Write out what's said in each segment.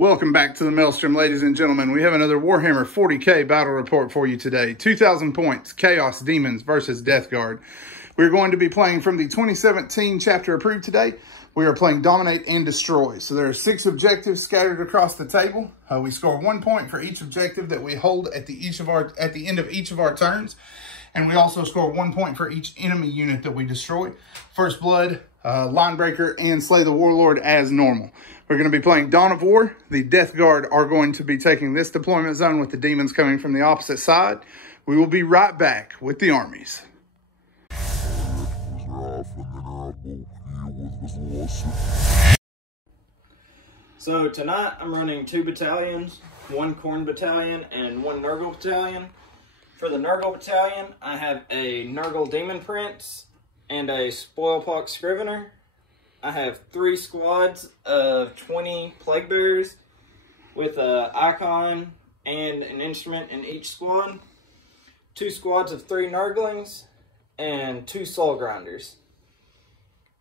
Welcome back to the Maelstrom, ladies and gentlemen. We have another Warhammer 40k battle report for you today. 2,000 points, Chaos Demons versus Death Guard. We're going to be playing from the 2017 chapter approved today. We are playing Dominate and Destroy. So there are 6 objectives scattered across the table. We score 1 point for each objective that we hold at the end of each of our turns. And we also score 1 point for each enemy unit that we destroy. First Blood, Linebreaker, and Slay the Warlord as normal. We're going to be playing Dawn of War. The Death Guard are going to be taking this deployment zone with the demons coming from the opposite side. We will be right back with the armies. So tonight I'm running 2 battalions, 1 Khorne battalion and 1 Nurgle battalion. For the Nurgle battalion, I have a Nurgle Daemon Prince and a Spoilpox Scrivener. I have 3 squads of 20 Plague Bearers with an icon and an instrument in each squad. 2 squads of 3 Nurglings and 2 Soul Grinders.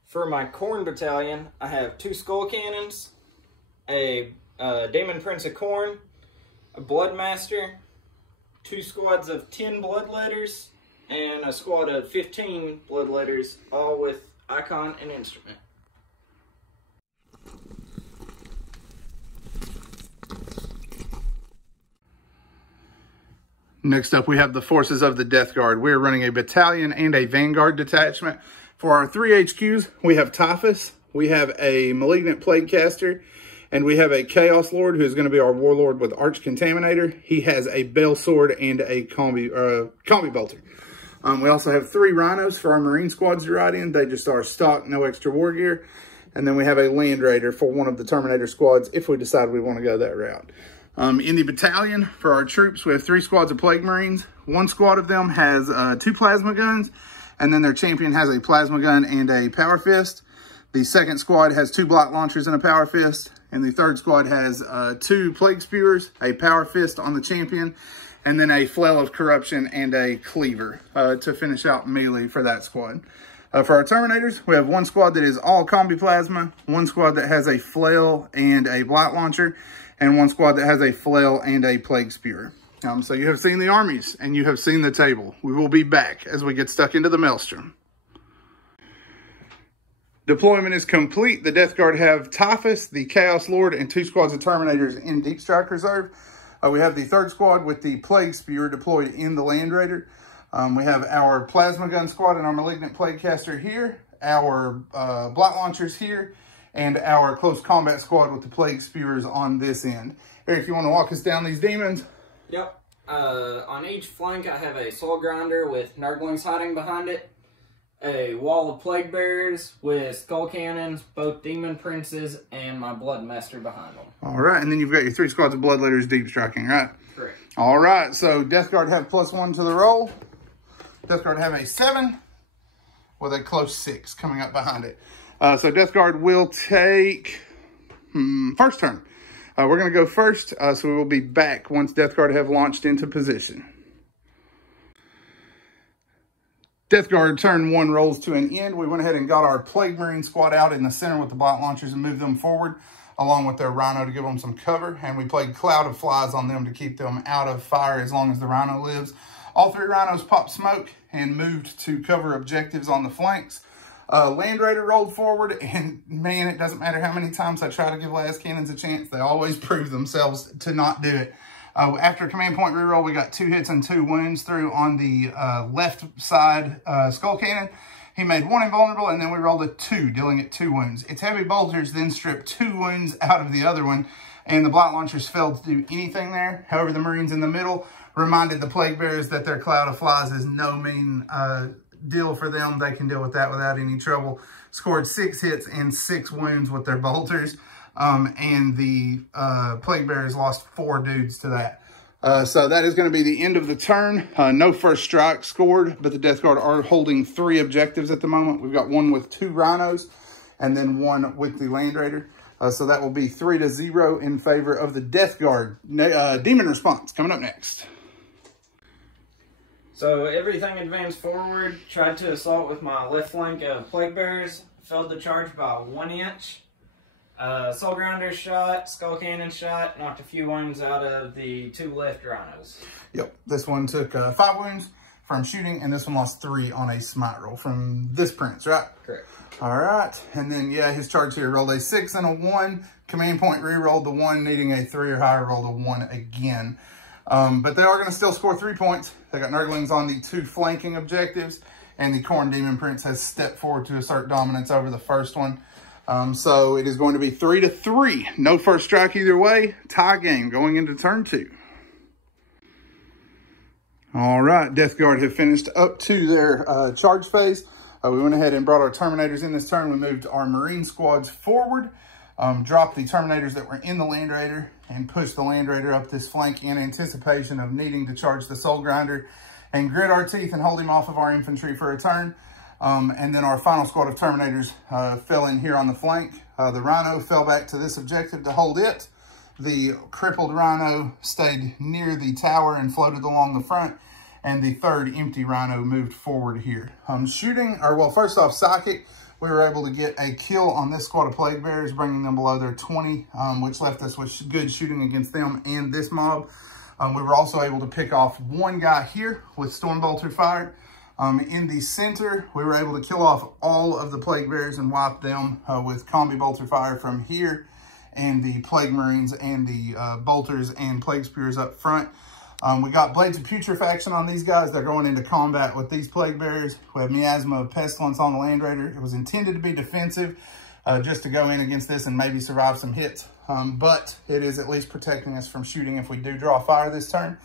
For my Khorne battalion, I have 2 Skull Cannons, a Daemon Prince of Khorne, a Bloodmaster, 2 squads of 10 Bloodletters, and a squad of 15 Bloodletters, all with icon and instrument. Next up, we have the forces of the Death Guard. We are running a battalion and a Vanguard detachment. For our 3 HQs, we have Typhus, we have a Malignant Plaguecaster, and we have a Chaos Lord who is going to be our Warlord with Arch Contaminator. He has a Bell Sword and a Combi Bolter. We also have 3 Rhinos for our Marine squads to ride in. They just are stock, no extra war gear. And then we have a Land Raider for one of the Terminator squads if we decide we want to go that route. In the battalion, for our troops, we have 3 squads of Plague Marines. 1 squad of them has 2 plasma guns, and then their champion has a plasma gun and a power fist. The second squad has 2 block launchers and a power fist, and the third squad has 2 plague spewers, a power fist on the champion, and then a flail of corruption and a cleaver to finish out melee for that squad. For our Terminators, we have 1 squad that is all combi plasma, 1 squad that has a flail and a blight launcher, and 1 squad that has a flail and a plague spear. So you have seen the armies and you have seen the table. We will be back as we get stuck into the Maelstrom. Deployment is complete. The Death Guard have Typhus, the Chaos Lord, and 2 squads of Terminators in Deep Strike Reserve. We have the 3rd squad with the Plague Spear deployed in the Land Raider. We have our Plasma Gun squad and our Malignant Plaguecaster here, our Blight Launchers here, and our Close Combat squad with the Plague Spewers on this end. Eric, you want to walk us down these demons? Yep. On each flank, I have a Soul Grinder with Nurglings hiding behind it, a wall of Plague Bearers with Skull Cannons, both Demon Princes, and my Bloodmaster behind them. All right, and then you've got your 3 squads of Bloodletters deep striking, right? Correct. All right, so Death Guard have +1 to the roll. Death Guard have a 7 with a close 6 coming up behind it. So Death Guard will take first turn. We're going to go first, so we will be back once Death Guard have launched into position. Death Guard turn 1 rolls to an end. We went ahead and got our Plague Marine squad out in the center with the Blight Launchers and moved them forward along with their Rhino to give them some cover. And we played Cloud of Flies on them to keep them out of fire as long as the Rhino lives. All 3 Rhinos popped smoke and moved to cover objectives on the flanks. Land Raider rolled forward, and man, it doesn't matter how many times I try to give Las Cannons a chance, they always prove themselves to not do it. After command point reroll, we got 2 hits and 2 wounds through on the left side Skull Cannon. He made 1 invulnerable, and then we rolled a 2, dealing it 2 wounds. Its heavy bolters then stripped 2 wounds out of the other one, and the Blight Launchers failed to do anything there. However, the Marines in the middle reminded the Plague Bearers that their Cloud of Flies is no mean deal for them. They can deal with that without any trouble. Scored 6 hits and 6 wounds with their bolters. And the Plague Bearers lost 4 dudes to that. So that is going to be the end of the turn. No first strike scored, but the Death Guard are holding 3 objectives at the moment. We've got 1 with 2 Rhinos and then 1 with the Land Raider. So that will be 3-0 in favor of the Death Guard. Demon response coming up next. So everything advanced forward, tried to assault with my left flank of Plague Bearers, failed the charge by 1 inch. Soul Grinder shot, Skull Cannon shot, knocked a few wounds out of the 2 left rhinos. Yep, this one took 5 wounds from shooting, and this one lost 3 on a smite roll from this prince, right? Correct. All right, and then, yeah, his charge here rolled a 6 and a 1. Command point re-rolled the 1, needing a 3 or higher, rolled a 1 again. But they are going to still score 3 points. They got Nurglings on the 2 flanking objectives, and the Khorne Demon Prince has stepped forward to assert dominance over the first one. So it is going to be 3-3. No first strike either way. Tie game going into turn 2. All right, Death Guard have finished up to their charge phase. We went ahead and brought our Terminators in this turn. We moved our Marine squads forward, dropped the Terminators that were in the Land Raider, and pushed the Land Raider up this flank in anticipation of needing to charge the Soul Grinder and grit our teeth and hold him off of our infantry for a turn. And then our final squad of Terminators fell in here on the flank. The Rhino fell back to this objective to hold it. The crippled Rhino stayed near the tower and floated along the front. And the 3rd empty Rhino moved forward here. First off, Psychic, we were able to get a kill on this squad of Plague Bearers, bringing them below their 20, which left us with good shooting against them and this mob. We were also able to pick off 1 guy here with Storm Bolter fired. In the center, we were able to kill off all of the Plague Bearers and wipe them with Combi Bolter fire from here, and the Plague Marines and the Bolters and Plague Spears up front. We got Blades of Putrefaction on these guys. They're going into combat with these Plague Bearers. We have Miasma of Pestilence on the Land Raider. It was intended to be defensive, just to go in against this and maybe survive some hits. But it is at least protecting us from shooting if we do draw fire this turn.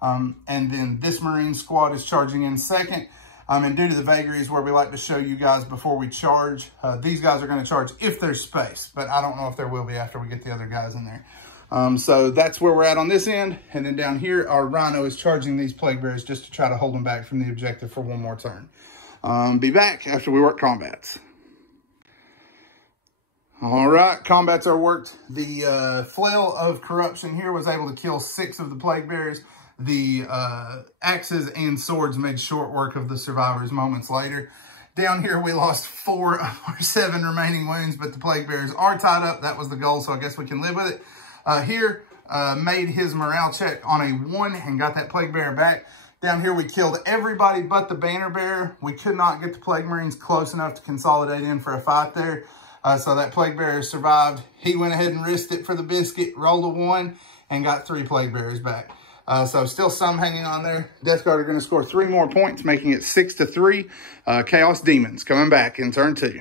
And then this Marine squad is charging in second. And due to the vagaries where we like to show you guys before we charge, these guys are going to charge if there's space. But I don't know if there will be after we get the other guys in there. So that's where we're at on this end. And then down here, our Rhino is charging these Plague Bearers just to try to hold them back from the objective for 1 more turn. Be back after we work combats. All right, combats are worked. The Flail of Corruption here was able to kill 6 of the Plague Bearers. The axes and swords made short work of the survivors moments later. Down here, we lost 4 of our 7 remaining wounds, but the Plague Bearers are tied up. That was the goal, so I guess we can live with it. Here, made his morale check on a 1 and got that Plague Bearer back. Down here, we killed everybody but the Banner Bearer. We could not get the Plague Marines close enough to consolidate in for a fight there. So that Plague Bearer survived. He went ahead and risked it for the biscuit, rolled a 1, and got 3 Plague Bearers back. So still some hanging on there. Death Guard are going to score 3 more points, making it 6-3. Chaos Demons coming back in turn 2.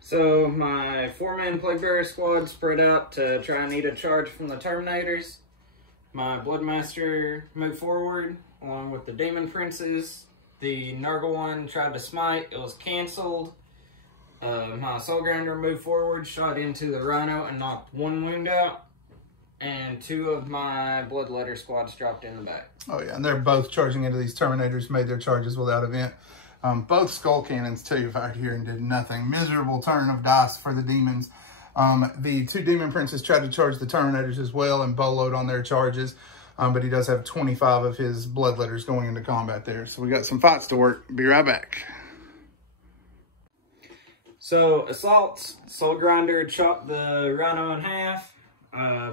So my 4-man Plague Bearer squad spread out to try and need a charge from the Terminators. My Bloodmaster moved forward along with the Demon Princes. The Nurgle one tried to smite. It was canceled. My Soul Grinder moved forward, shot into the Rhino and knocked 1 wound out. And 2 of my Bloodletter squads dropped in the back. Oh yeah, and they're both charging into these Terminators, made their charges without event. Both Skull Cannons too fired here and did nothing. Miserable turn of dice for the Demons. The 2 Demon Princes tried to charge the Terminators as well and boloed on their charges. But he does have 25 of his Bloodletters going into combat there. So we got some fights to work. Be right back. So assaults, Soul Grinder chopped the Rhino in half.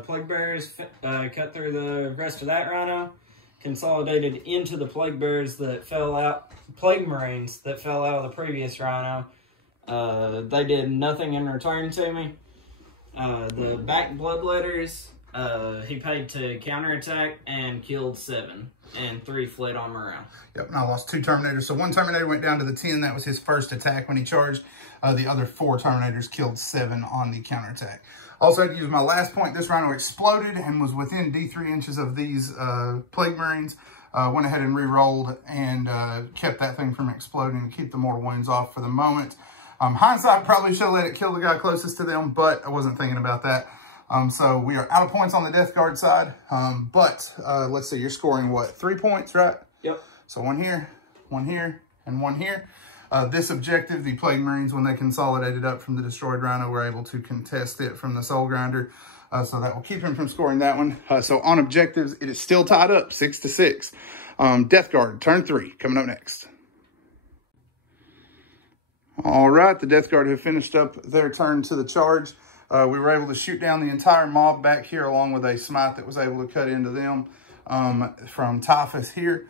Plague Bearers cut through the rest of that Rhino, consolidated into the Plague Bearers that fell out, Plague Marines that fell out of the previous Rhino. They did nothing in return to me. The back Bloodletters, he paid to counterattack and killed 7, and 3 fled on morale. Yep, and I lost 2 Terminators. So 1 Terminator went down to the 10. That was his first attack when he charged. The other 4 Terminators killed 7 on the counterattack. Also had to use my last point. This Rhino exploded and was within D3 inches of these Plague Marines. Went ahead and re-rolled and kept that thing from exploding to keep the mortal wounds off for the moment. Hindsight, probably should have let it kill the guy closest to them, but I wasn't thinking about that. So we are out of points on the Death Guard side. Let's see, you're scoring what? 3 points, right? Yep. So 1 here, and 1 here. This objective, the Plague Marines, when they consolidated up from the destroyed Rhino, were able to contest it from the Soul Grinder. So that will keep him from scoring that one. So on objectives, it is still tied up, 6-6. Death Guard, turn 3, coming up next. All right, the Death Guard have finished up their turn to the charge. We were able to shoot down the entire mob back here along with a smite that was able to cut into them from Typhus here.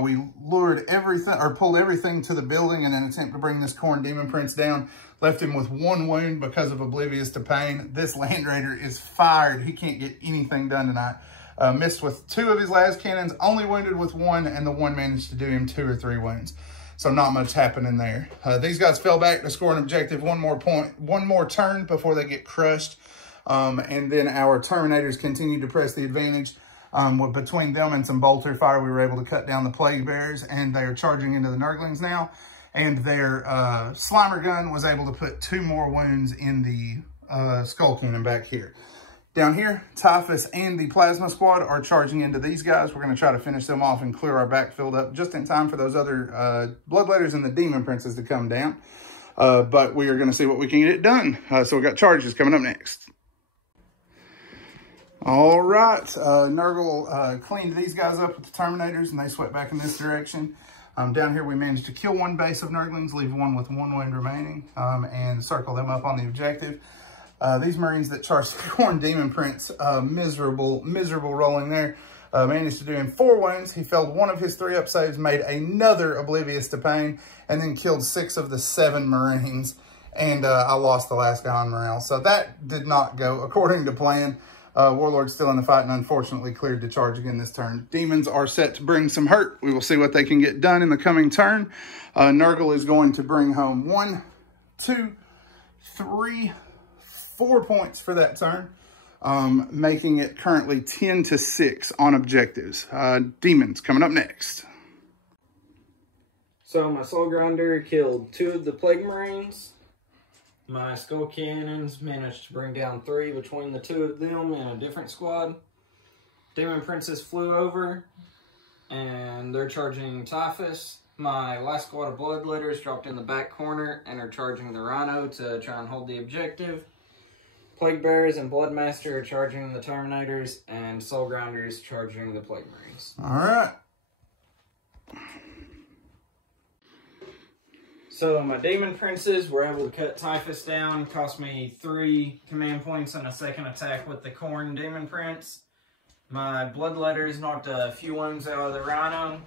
We lured everything, or pulled everything to the building in an attempt to bring this Khorne Demon Prince down. Left him with 1 wound because of Oblivious to Pain. This Land Raider is fired. He can't get anything done tonight. Missed with 2 of his last cannons, only wounded with 1, and the 1 managed to do him 2 or 3 wounds. So not much happening there. These guys fell back to score an objective, one more turn before they get crushed. And then our Terminators continued to press the advantage. Between them and some bolter fire, we were able to cut down the Plague Bears, and they are charging into the Nurglings now. And their Slimer gun was able to put 2 more wounds in the Skull Cannon back here. Down here, Typhus and the Plasma Squad are charging into these guys. We're going to try to finish them off and clear our backfield up just in time for those other Bloodletters and the Demon Princes to come down. But we are going to see what we can get it done. So we've got charges coming up next. All right, Nurgle cleaned these guys up with the Terminators, and they swept back in this direction. Down here, we managed to kill 1 base of Nurglings, leave 1 with 1 wound remaining, and circle them up on the objective. These Marines that charged the Khorne Demon Prince, miserable rolling there, managed to do him 4 wounds. He failed 1 of his 3 up saves, made another Oblivious to Pain, and then killed 6 of the 7 Marines. And I lost the last guy on morale. So that did not go according to plan. Warlord's still in the fight and unfortunately cleared to charge again this turn. Demons are set to bring some hurt. We will see what they can get done in the coming turn. Nurgle is going to bring home 1, 2, 3, 4 points for that turn, making it currently 10-6 on objectives. Demons coming up next. So my Soul Grinder killed 2 of the Plague Marines. My Skull Cannons managed to bring down 3 between the 2 of them in a different squad. Demon Princes flew over, and they're charging Typhus. My last squad of Bloodletters dropped in the back corner and are charging the Rhino to try and hold the objective. Plague Bears and Bloodmaster are charging the Terminators, and Soul Grinders charging the Plague Marines. All right. So my Demon Princes were able to cut Typhus down. Cost me 3 command points and a second attack with the Khorne Demon Prince. My Bloodletters knocked a few wounds out of the Rhino.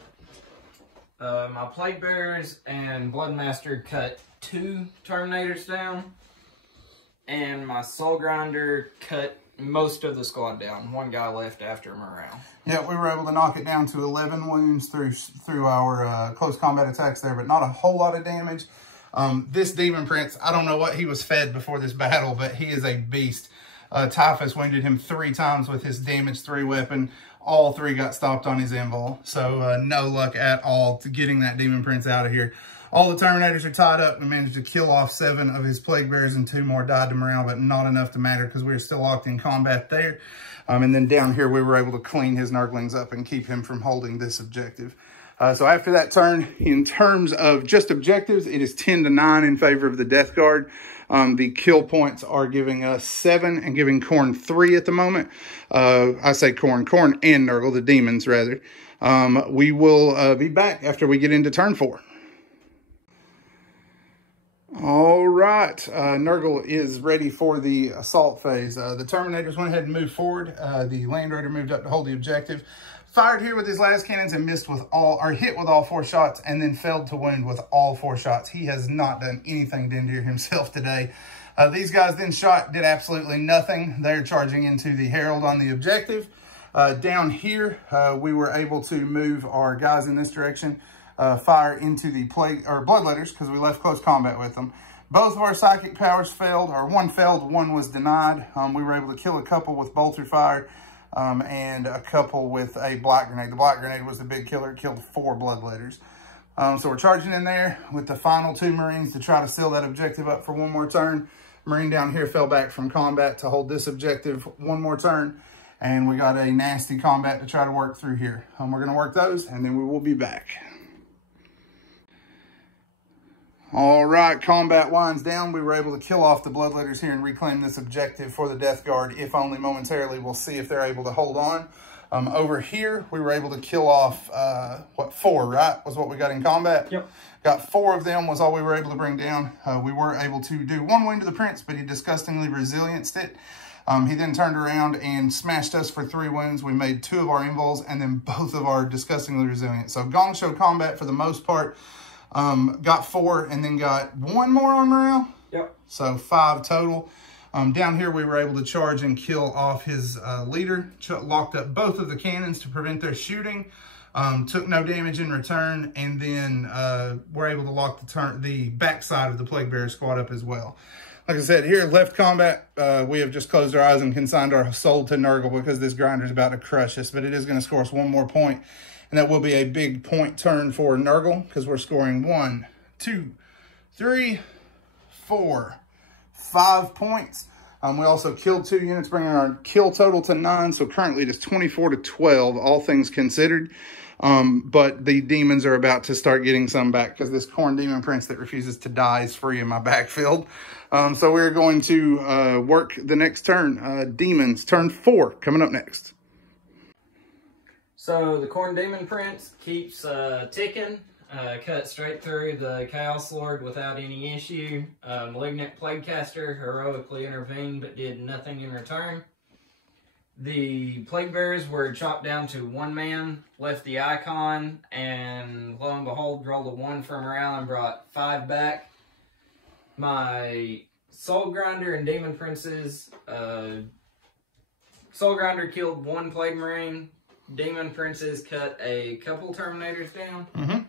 My Plague Bears and Bloodmaster cut 2 Terminators down. And my Soul Grinder cut most of the squad down. 1 guy left after morale. Yeah, we were able to knock it down to 11 wounds through our close combat attacks there, but not a whole lot of damage. This Demon Prince, I don't know what he was fed before this battle, but he is a beast. Typhus wounded him 3 times with his damage 3 weapon. All 3 got stopped on his invul. So no luck at all to getting that Demon Prince out of here. All the Terminators are tied up. We managed to kill off 7 of his Plague Bears and 2 more died to morale, but not enough to matter because we were still locked in combat there. And then down here, we were able to clean his Nurglings up and keep him from holding this objective. So after that turn, in terms of just objectives, it is 10-9 in favor of the Death Guard. The kill points are giving us 7 and giving Khorne 3 at the moment. I say Khorne and Nurgle, the demons rather. We will be back after we get into turn 4. All right, Nurgle is ready for the assault phase. The Terminators went ahead and moved forward. The Land Raider moved up to hold the objective. Fired here with his last cannons and missed with hit with all 4 shots and then failed to wound with all 4 shots. He has not done anything to endear himself today. These guys then did absolutely nothing. They're charging into the Herald on the objective. Down here, we were able to move our guys in this direction. Fire into the Bloodletters because we left close combat with them. Both of our psychic powers failed, or 1 failed, 1 was denied. We were able to kill a couple with bolter fire and a couple with a black grenade. The black grenade was the big killer. It killed 4 Bloodletters. So we're charging in there with the final 2 Marines to try to seal that objective up for 1 more turn. Marine down here fell back from combat to hold this objective 1 more turn. And we got a nasty combat to try to work through here. We're going to work those and then we will be back. All right, combat winds down. We were able to kill off the Bloodletters here and reclaim this objective for the Death Guard, if only momentarily. We'll see if they're able to hold on. Over here, we were able to kill off, 4, right? Was what we got in combat? Yep. Got 4 of them was all we were able to bring down. We were able to do 1 wound to the Prince, but he disgustingly resilienced it. He then turned around and smashed us for 3 wounds. We made 2 of our invols and then both of our disgustingly resilient. So Gong Show combat for the most part, got 4 and then got 1 more on morale. Yep. So 5 total. Down here, we were able to charge and kill off his leader. Locked up both of the cannons to prevent their shooting. Took no damage in return. And then were able to lock the backside of the Plague Bearer squad up as well. Like I said, here left combat, we have just closed our eyes and consigned our soul to Nurgle because this grinder is about to crush us. But it is going to score us 1 more point. And that will be a big point turn for Nurgle because we're scoring 1, 2, 3, 4, 5 points. We also killed 2 units, bringing our kill total to 9. So currently it is 24 to 12, all things considered. But the demons are about to start getting some back because this Khorne Demon Prince that refuses to die is free in my backfield. So we're going to work the next turn. Demons, turn 4, coming up next. So the Khorne Demon Prince keeps ticking. Cut straight through the Chaos Lord without any issue. Malignant Plaguecaster heroically intervened but did nothing in return. The Plague Bearers were chopped down to 1 man, left the icon, and lo and behold, rolled a 1 for morale and brought 5 back. My Soul Grinder and Demon Princes, Soul Grinder killed 1 Plague Marine. Demon Princes cut a couple Terminators down.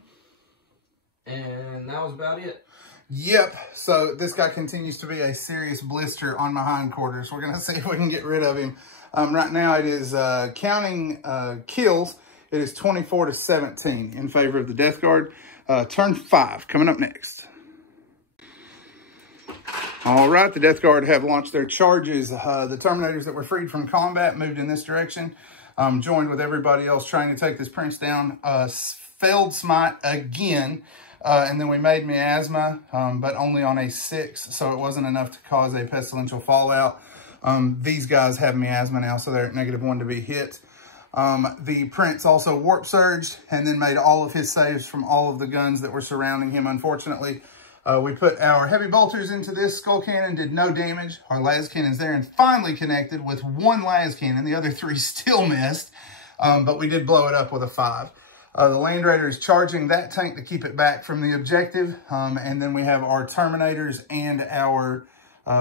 And that was about it. Yep. So this guy continues to be a serious blister on my hindquarters. We're going to see if we can get rid of him. Right now it is, counting kills, it is 24 to 17 in favor of the Death Guard. Turn 5, coming up next. All right, the Death Guard have launched their charges. The Terminators that were freed from combat moved in this direction. Joined with everybody else trying to take this Prince down. Failed smite again. And then we made miasma, but only on a 6, so it wasn't enough to cause a pestilential fallout. These guys have miasma now, so they're at -1 to be hit. The Prince also warp surged and then made all of his saves from all of the guns that were surrounding him. Unfortunately, we put our heavy bolters into this skull cannon, did no damage. Our las cannon's there and finally connected with 1 las cannon. The other 3 still missed, but we did blow it up with a 5. The Land Raider is charging that tank to keep it back from the objective. And then we have our Terminators and our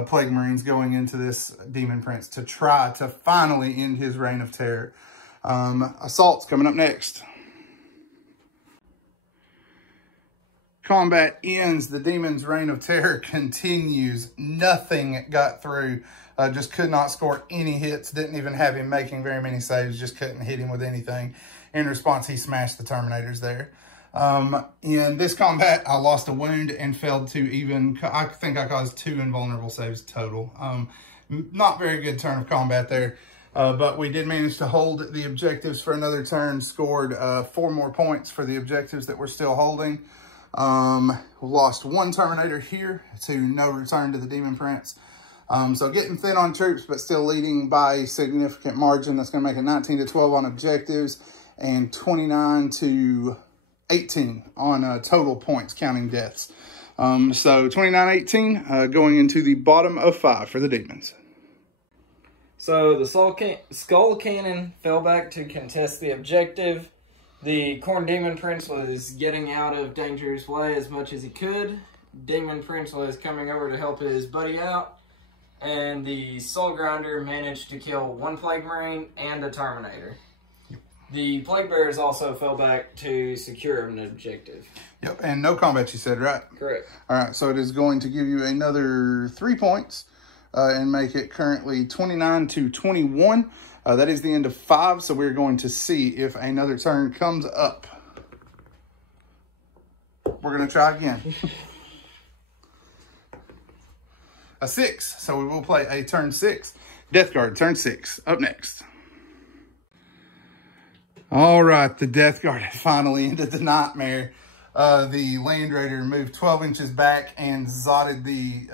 Plague Marines going into this Demon Prince to try to finally end his reign of terror. Assault's coming up next. Combat ends. The Demon's reign of terror continues. Nothing got through. Just could not score any hits. Didn't even have him making very many saves. Just couldn't hit him with anything. In response, he smashed the Terminators there. In this combat, I lost a wound and failed to even, I think I caused 2 invulnerable saves total. Not very good turn of combat there. But we did manage to hold the objectives for another turn, scored 4 more points for the objectives that we're still holding. Lost 1 Terminator here to no return to the Demon Prince. So getting thin on troops, but still leading by a significant margin. That's going to make it 19 to 12 on objectives and 29 to 18 on total points, counting deaths. So 29-18, going into the bottom of 5 for the Demons. So the Skull Cannon fell back to contest the objective. The Khorne Demon Prince was getting out of danger's way as much as he could. Demon Prince was coming over to help his buddy out. And the Soul Grinder managed to kill 1 Plague Marine and a Terminator. The Plague Bearers also fell back to secure an objective. Yep, and no combat, you said, right? Correct. All right, so it is going to give you another 3 points and make it currently 29 to 21. That is the end of 5, so we're going to see if another turn comes up. We're going to try again. A 6, so we will play a turn 6. Death Guard, turn 6, up next. All right, the Death Guard had finally ended the nightmare. The Land Raider moved 12 inches back and zotted the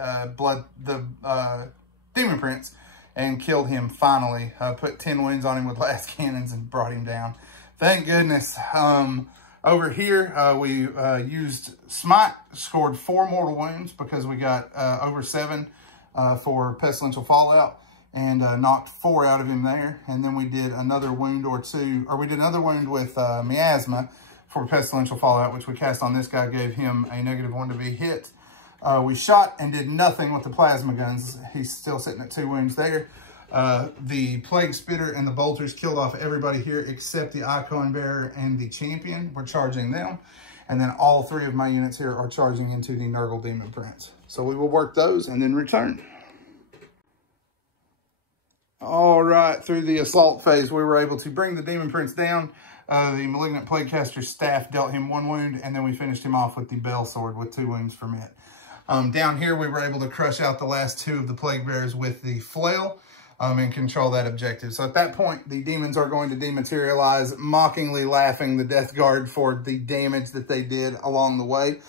Demon Prince and killed him finally. Put 10 wounds on him with last cannons and brought him down. Thank goodness. Over here, we used Smite, scored 4 mortal wounds because we got over 7 for Pestilential Fallout, and knocked 4 out of him there. And then we did another wound or 2, or we did another wound with Miasma for Pestilential Fallout, which we cast on this guy, gave him a -1 to be hit. We shot and did nothing with the plasma guns. He's still sitting at 2 wounds there. The Plague Spitter and the Bolters killed off everybody here except the Icon Bearer and the Champion. We're charging them. And then all 3 of my units here are charging into the Nurgle Demon Prince. So we will work those and then return. All right, through the assault phase, we were able to bring the Demon Prince down. The Malignant Plaguecaster's staff dealt him 1 wound, and then we finished him off with the Bell Sword with 2 wounds from it. Down here, we were able to crush out the last 2 of the Plague Bearers with the Flail and control that objective. So at that point, the demons are going to dematerialize, mockingly laughing the Death Guard for the damage that they did along the way.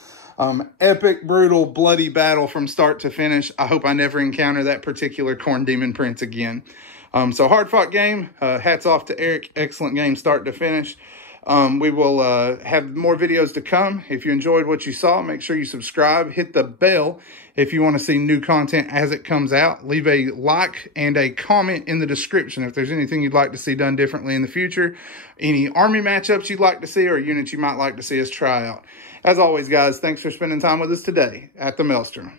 Epic, brutal, bloody battle from start to finish. I hope I never encounter that particular Khorne Demon Prince again. So hard-fought game. Hats off to Eric. Excellent game start to finish. We will have more videos to come. If you enjoyed what you saw, make sure you subscribe. Hit the bell if you want to see new content as it comes out. Leave a like and a comment in the description if there's anything you'd like to see done differently in the future. Any army matchups you'd like to see or units you might like to see us try out. As always, guys, thanks for spending time with us today at the Maelstrom.